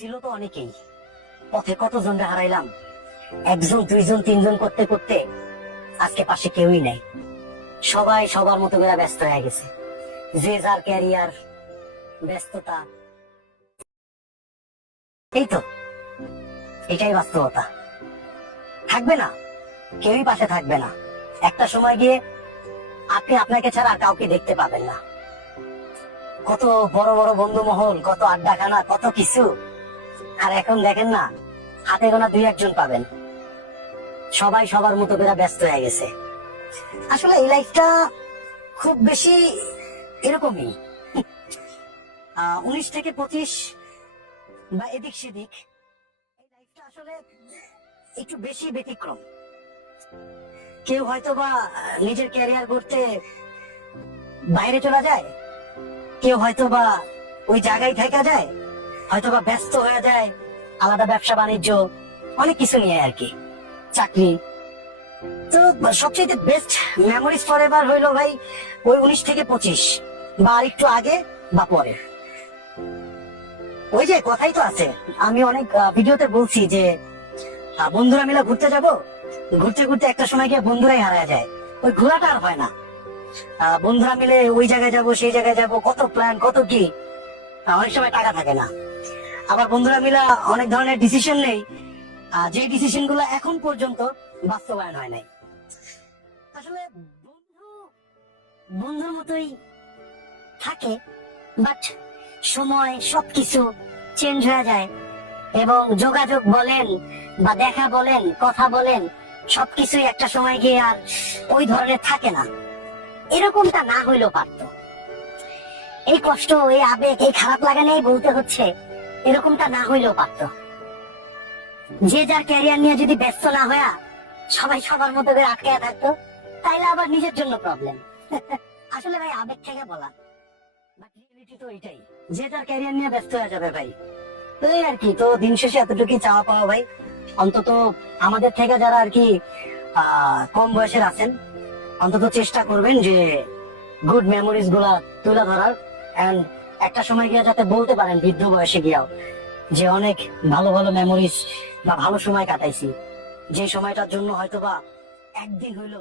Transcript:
ছিল তো অনেকেই, পথে কতজনকে হারাইলাম, একজন দুইজন তিনজন করতে করতে আজকে পাশে কেউই নাই। সবাই সবার মতো করে ব্যস্ত হয়ে গেছে, যে যার ক্যারিয়ার, ব্যস্ততা। এই তো, এটাই বাস্তবতা। থাকবে না, কেউই পাশে থাকবে না। একটা সময় গিয়ে আপনি আপনাকে ছাড়া কাউকে দেখতে পাবেন না। কত বড় বড় বন্ধু মহল, কত আড্ডাখানা, কত কিছু, আর এখন দেখেন না, হাতে গোনা দুই একজন পাবেন। সবাই সবার মতো করে ব্যস্ত হয়ে গেছে। আসলে এই লাইফটা খুব বেশি এরকমই, 19 থেকে 25 বা এদিক সেদিক, এই লাইফটা আসলে একটু বেশি ব্যতিক্রম। কেউ হয়তো বা নিজের ক্যারিয়ার করতে বাইরে চলে যায়, কেউ হয়তো বা ওই জায়গায় থেকে যায়, হয়তো বা ব্যস্ত হয়ে যায় আলাদা ব্যবসা বাণিজ্য, অনেক কিছু নিয়ে আর কি, চাকরি। তো সবচেয়ে বেস্ট মেমোরিজ ফর এভার হইলো ভাই ওই 19 থেকে 25 বা আর একটু আগে বা পরে। ওই যে কথাই তো আছে, আমি অনেক ভিডিওতে বলছি যে বন্ধুরা মিলে ঘুরতে যাব, ঘুরতে ঘুরতে একটা সময় গিয়ে বন্ধুরাই হারায় যায়, ওই ঘোরাটা আর হয় না। বন্ধুরা মিলে ওই জায়গায় যাব, সেই জায়গায় যাব, কত প্ল্যান, কত কি, অনেক সময় টাকা থাকে না। আবার বন্ধুরা মিলে অনেক ধরনের ডিসিশন নেই, যে ডিসিশন গুলো এখন পর্যন্ত বাস্তবায়ন হয় নাই। আসলে বন্ধু বন্ধুর মতোই থাকে, বাট সময় সবকিছু চেঞ্জ হয়ে যায়, এবং যোগাযোগ বলেন বা দেখা বলেন, কথা বলেন, সবকিছুই একটা সময় গিয়ে আর ওই ধরনের থাকে না। এরকমটা না হইলেও পারতো। এই কষ্ট, এই আবেগ, এই খারাপ লাগা নেই বলতে হচ্ছে, এরকমটা না হইলেও পারতো। যে যার ক্যারিয়ার নিয়ে যদি ব্যস্ত না হয়ে সবাই সবার মতো করে আটকায় থাকতো, তাইলে আবার নিজের জন্য প্রবলেম। আসলে ভাই আবেগ থেকে বলা, বাট রিয়েলিটি তো এটাই, যে যার ক্যারিয়ার নিয়ে ব্যস্ত হয়ে যাবে ভাই। তো এই আর কি, তো দিন শেষে এতটুকুই চাওয়া পাওয়া ভাই, অন্তত আমাদের থেকে যারা আর কি কম বয়সের আছেন, অন্তত চেষ্টা করবেন যে গুড মেমোরিজ গুলা তুলে ধরার, এন্ড একটা সময় গিয়ে যাতে বলতে পারেন বৃদ্ধ বয়সে গিয়াও যে অনেক ভালো ভালো মেমোরিজ বা ভালো সময় কাটাইছি, যে সময়টার জন্য হয়তোবা একদিন হইলো